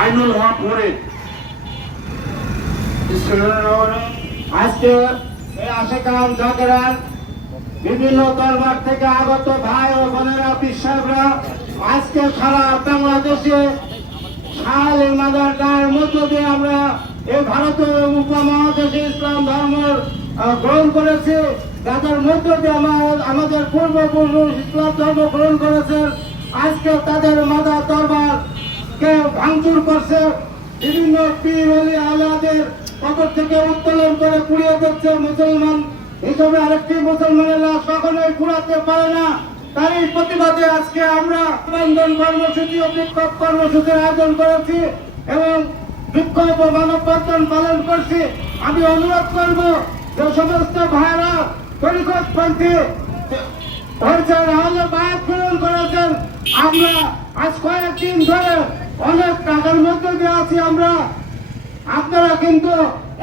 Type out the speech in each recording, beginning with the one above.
আইনুল হক ফরিদ। আজকে এই আশেকান জাগরান বিভিন্ন দরবার থেকে আগত ভাই ও বোনেরা বিশ্বাসরা আজকে সারা বাংলাদেশে শাল মাদার গায়ের মধ্য দিয়ে আমরা এই ভারতের উপমহাদেশে ইসলাম ধর্ম গ্রহণ করেছি, তাদের মধ্য দিয়ে আমাদের পূর্বপুরুষ ইসলাম ধর্ম গ্রহণ করেছেন। আজকে তাদের মাদার দরবার কে ভাঙচুর করছে, বিভিন্ন পীর ওলি আল্লাহদের কবর থেকে উত্তোলন করে পুড়িয়ে দিচ্ছে। মুসলমান হিসেবে আরেকটি মুসলমানের লাশ কখনোই পুড়াতে পারে না। তারই প্রতিবাদে আজকে আমরা বন্ধন কর্মসূচি ও বিক্ষোভ কর্মসূচির আয়োজন করেছি এবং বিক্ষোভ ও মানববন্ধন পালন করছি। আমি অনুরোধ করব যে সমস্ত ভাইরা তরিকতপন্থী বায়াত গ্রহণ করেছেন, আমরা আজ কয়েকদিন ধরে অনেক টাকার মধ্যে দিয়ে আছি আমরা। আপনারা কিন্তু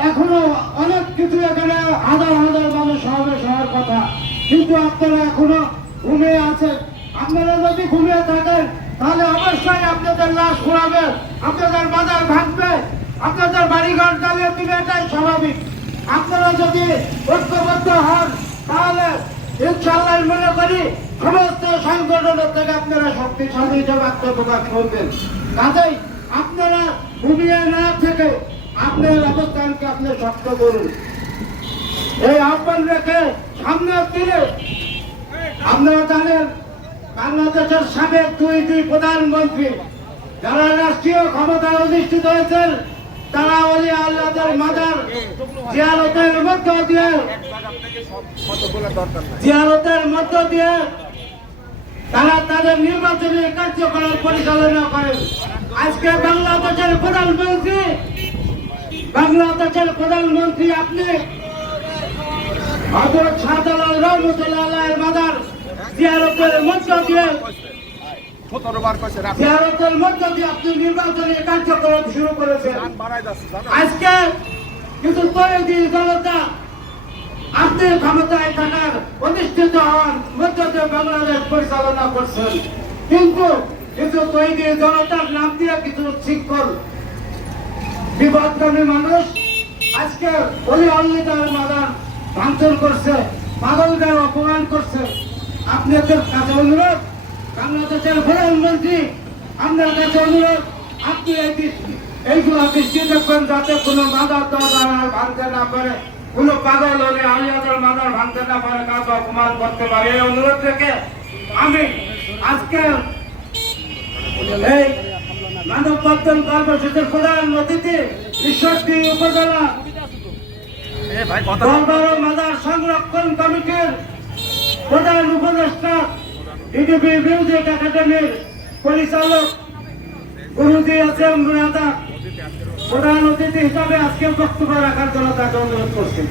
এখনো অনেক কিছু, এখানে হাজার হাজার মানুষ হবে হওয়ার কথা, কিন্তু আপনারা এখনো ঘুমিয়ে আছেন। আপনারা যদি ঘুমিয়ে থাকেন তাহলে অবশ্যই আপনাদের লাশ ঘুরাবে, আপনাদের বাজার ভাঙবে, আপনাদের বাড়িঘর জ্বালিয়ে দিবে, এটাই স্বাভাবিক। আপনারা যদি ঐক্যবদ্ধ হন তাহলে ইনশাআল্লাহ মনে করি সমস্ত সংগঠনের থেকে আপনারা শক্তিশালী হিসেবে আত্মপ্রকাশ করবেন। কাজেই আপনারা ঘুমিয়ে না থেকে আপনার অবস্থানকে আপনি শক্ত করুন। এই আহ্বান রেখে সামনের দিনে আপনারা জানেন বাংলাদেশের সাবেক দুই প্রধানমন্ত্রী যারা রাষ্ট্রীয় ক্ষমতায় অধিষ্ঠিত হয়েছেন, তারা ওলি আল্লাহদের মাজার জিয়ারতের মধ্য দিয়ে তারা তাদের নির্বাচনী কার্যক্রম পরিচালনা করেন। আজকে বাংলাদেশের প্রধানমন্ত্রী আপনি হযরত শাহজালাল রহমতুল্লাহ আলাইহির মাজার জিয়ারতের মধ্য দিয়ে আপনি নির্বাচনী কার্যক্রম শুরু করেছেন। আজকে কিছু তৈরি জনতা আপনি ক্ষমতায় থাকার প্রতিষ্ঠিত হওয়ার মধ্য দিয়ে বাংলাদেশ পরিচালনা করছেন, কিন্তু কিছু তৈরি জনতার নাম দিয়ে কিছু শিক্ষক বিপদগামী মানুষ আজকে ওলি আল্লাহদের মাজার ভাঙচুর করছে, পাগলদের অপমান করছে। আপনাদের কাছে অনুরোধ, বাংলাদেশের প্রধানমন্ত্রী আপনার কাছে অনুরোধ, আপনি এইগুলো দৃষ্টি দেখবেন যাতে কোনো মাজার দরবার আর ভাঙতে না পারে, কোনো পাগল হলে আলিয়াদের মাজার ভাঙতে না পারে, কাউকে অপমান করতে পারে। এই অনুরোধ রেখে আমি আজকে এই মানববন্ধন কর্মসূচির প্রধান অতিথি ঈশ্বরদী উপজেলা দরবার ও মাজার সংরক্ষণ কমিটির প্রধান উপদেষ্টা ডিডিপি মিউজিক একাডেমির পরিচালক গুরুজি আছেন প্রধান অতিথি হিসাবে আজকে বক্তব্য রাখার জন্য তাকে অনুরোধ করছি।